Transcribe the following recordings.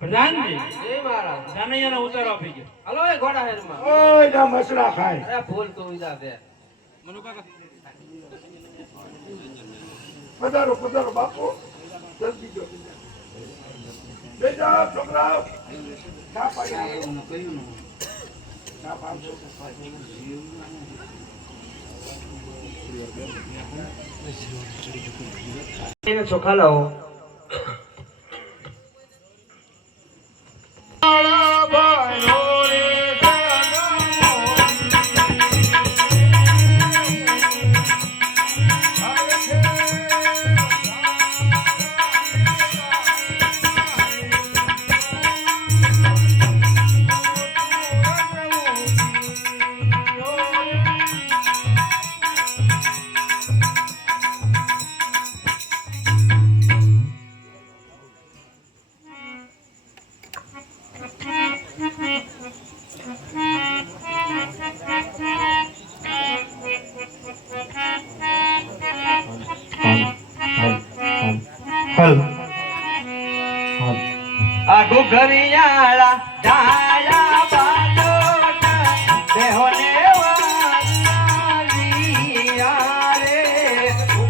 પ્રધાનજી જય મહારાજ જાનૈયાનો ઉતારો આપી ગયો. હાલો એ ઘોડા હેરમાં ઓય ના મસરા ખાય. અરે ફૂલ તો ઉડા દે મનુ કાકા પધારો પધારો બાપુ જલ્દી જો બેજા છોકરાઓ ચા પાણી આપો કહ્યું ને ચા પાણી એને ચોખા લાવો આગુ ઘરિયાળા ડાળા બાલોટા દેહોને વાલિયા રે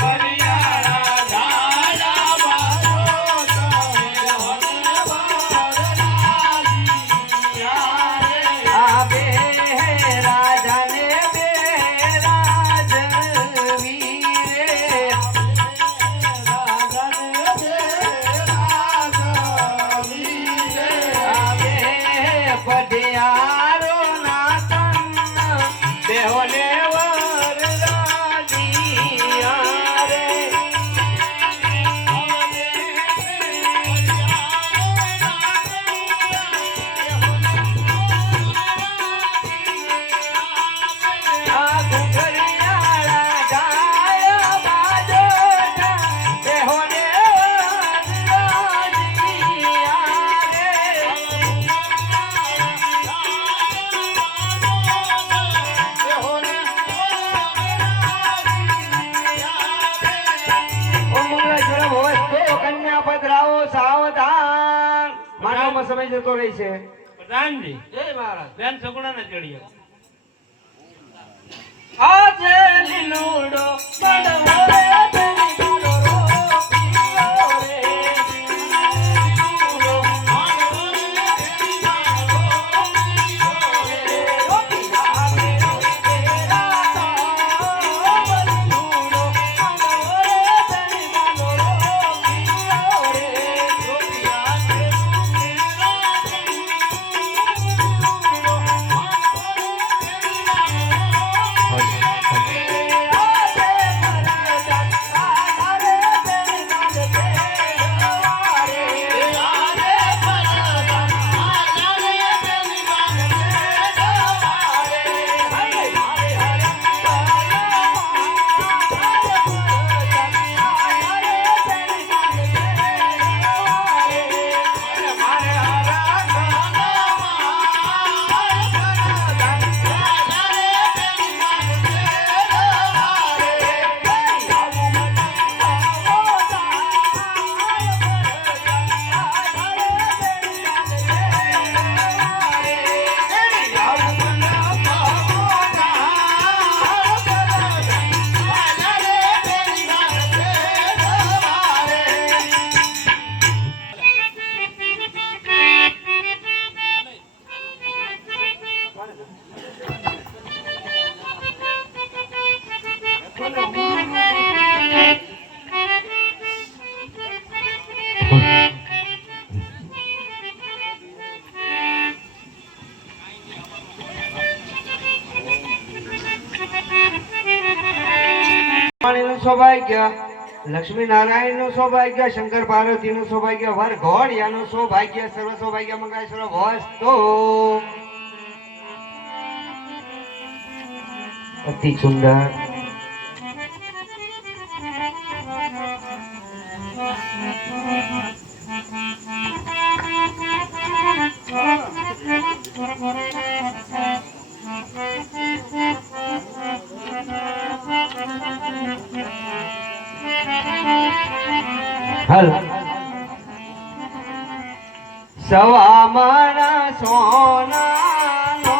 ઘરિયાળા ડાળા બાલોટા દેહોને વાલિયા રે આ બે રાજાને બે રાજવી રે પઢિયારો ના તન દેહોને વરરાજીયા રે આ ઘુઘરિયાળા ગાયા બાજોટા દેહોને વરરાજીયા રે પધરાવો સાવધાન માનવમાં સમય જતો રહી છે. પ્રધાનજી જય મહારાજ બેન સગુણાના ચડીએ. આજે લીલુડો પડવો રે તેની ગાડો રો પીયો રે લીલુડો પડવો રે તેની ગાડો રો પીયો રે ઓ પિયા રે તેરા લીલુડો પડવો રે તેની ગાડો રો પીયો રે ઓ પિયા રે તેરા લીલુડો પડવો રે તેની ગાડો રો નું સૌભાગ્ય, લક્ષ્મી નારાયણ નું સૌભાગ્ય, શંકર પાર્વતી નું સૌભાગ્ય, વર ઘોડિયા નું સૌભાગ્ય, સર્વ સૌભાગ્ય મંગળેશ્વર વસ્તુ. અતિ સુંદર. હાલ સવા મારા સોનાનો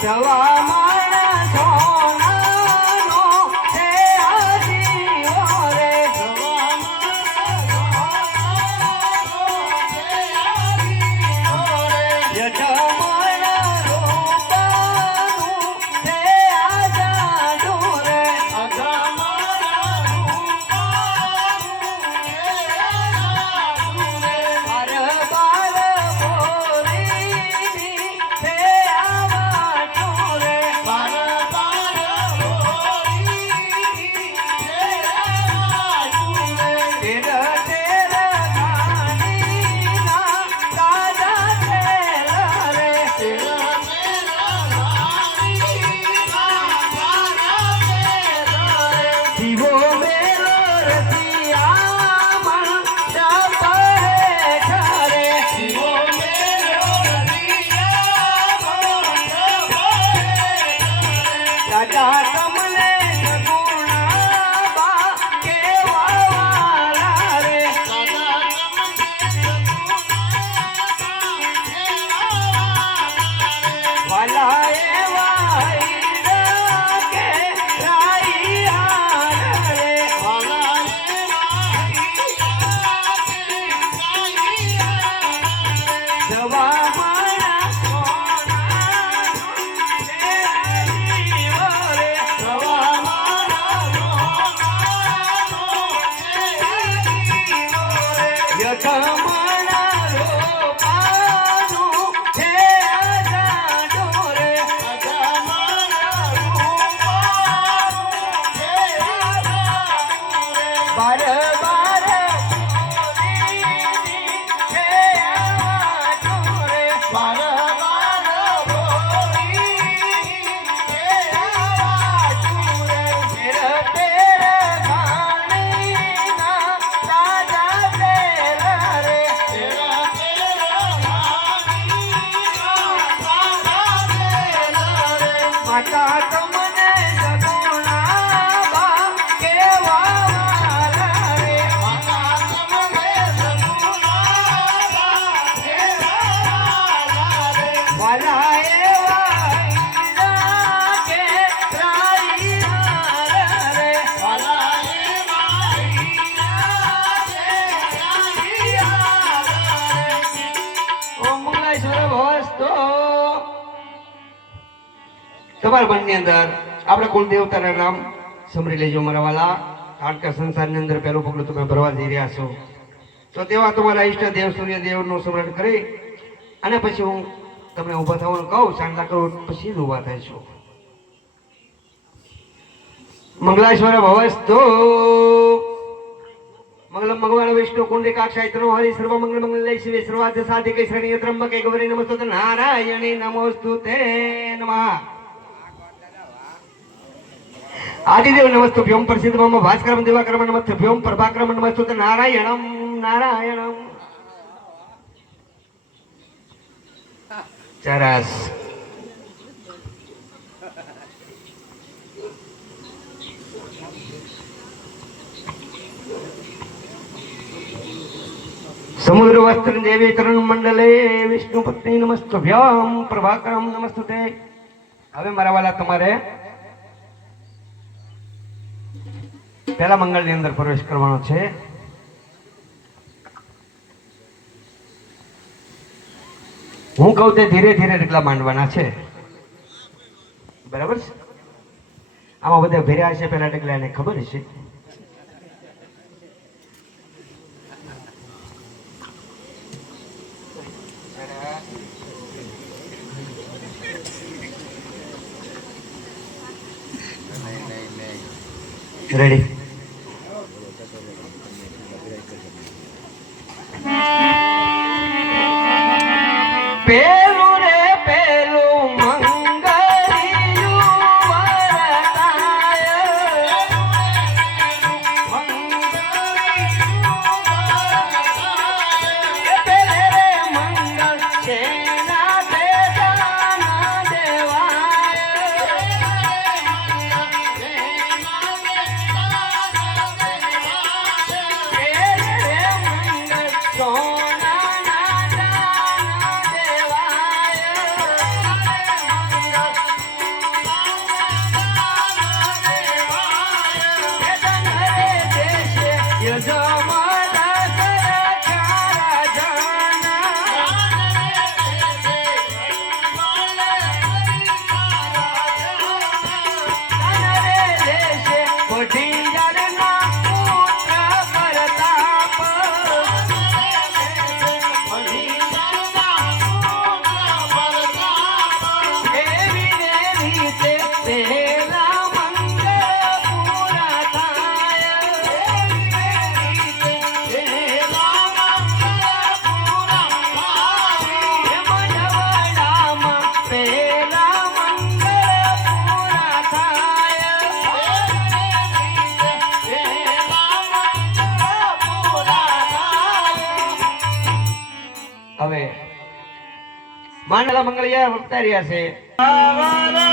સવા મારા સોનાનો તે આજીવો રે. સવા મારા સોનાનો તે આજીવો રે. યજમાના રૂપાનું તે આજાડું રે. અજમાના રૂપાનું તે આજાડું રે. બાર બાર બોરીની તે આવાટું રે. બાર બાર બોરીની તે આવાટું રે. તેર તેર ગાડીના તાજા તેલ રે. તેર તેર જીવો મેલો રસિયામાં ચાપહે ઠરે. જીવો મેલો રસિયામાં ચાપહે ઠરે. રાજા તમને સગુણાબા કેવા વાલા રે. રાજા તમને વાલા એવા હીરા કે રાઈ હાર રે. વાલા એવા હીરા કે રાઈ હાર રે. જવા મારા સોનાનો તે આજીવો રે. જવા મારા સોનાનો તે આજીવો રે. યજમાના રૂપાનું તે આજાડું રે. અજમાના રૂપાનું તે આજાડું રે. બાર બાર બોરીની તે આવાટું રે. બાર બાર બોરીની તે આવાટું રે. તેર તેર ગાણીના તાજા તેલ રે. તેર તેર ગાણીના તાજા તેલ રે. માતા તમને સગુણાબા કેવા વાલા રે. માતા તમને સગુણાબા કેવા વાલા રે. વાલા એવા હીરા કે રાઈ હાર રે. વાલા એવા હીરા કે રાઈ હાર રે. ઓમ મંગળેશ્વર વસ્તુ. તમારા મનની અંદર આપણે કુલ દેવતાના નામ સમરી લેજો મારા વાલા. કારણ કે સંસારની અંદર પહેલું પગલું તમે ભરવા જઈ રહ્યા છો. તો તેવા તમારા ઈષ્ટ દેવ સૂર્યદેવનું સ્મરણ કરી અને પછી હું તમને ઊભા થવાનું કહું, ચાંદલા કરું પછી જ ઊભા થાય છો. મંગળેશ્વર ભવસ્તુ. મંગલમ ભગવાન વિષ્ણુ કુંડિકાક્ષાય તનો હરિ સર્વ મંગલ મંગલે શિવે સર્વાર્થ સાધિકે શરણ્ય ત્રંબકે ગૌરી નમસ્તુતે નારાયણી નમોસ્તુતે નમઃ. આદિદેવ નમસ્તુભ્યમ પ્રસિદ્ધ મમ ભાસ્કરમ દિવાકરમ નમસ્તુભ્યમ પ્રભાકરમ નમસ્તુતે નારાયણમ નારાયણમ. ચરસ સમુદ્ર વસ્ત્ર દેવી તરણ મંડલે વિષ્ણુ પત્ની નમસ્તુભ્યમ પ્રભાકરમ નમસ્તુતે. હવે મારા વાલા તમારે પહેલા મંગળની અંદર પ્રવેશ કરવાનો છે. હું કહું તે ધીરે ધીરે ડગલા માંડવાના છે. બરાબર છે? આમાં બધા ભેર્યા છે પેલા ડગલા, એને ખબર છે. રેડી. પેલું રે પેલું મંગળિયું વરતાય. પેલે રે મંગળ છે ના તે દાન હવે માંડલા મંગળિયા વખતા રહ્યા છે.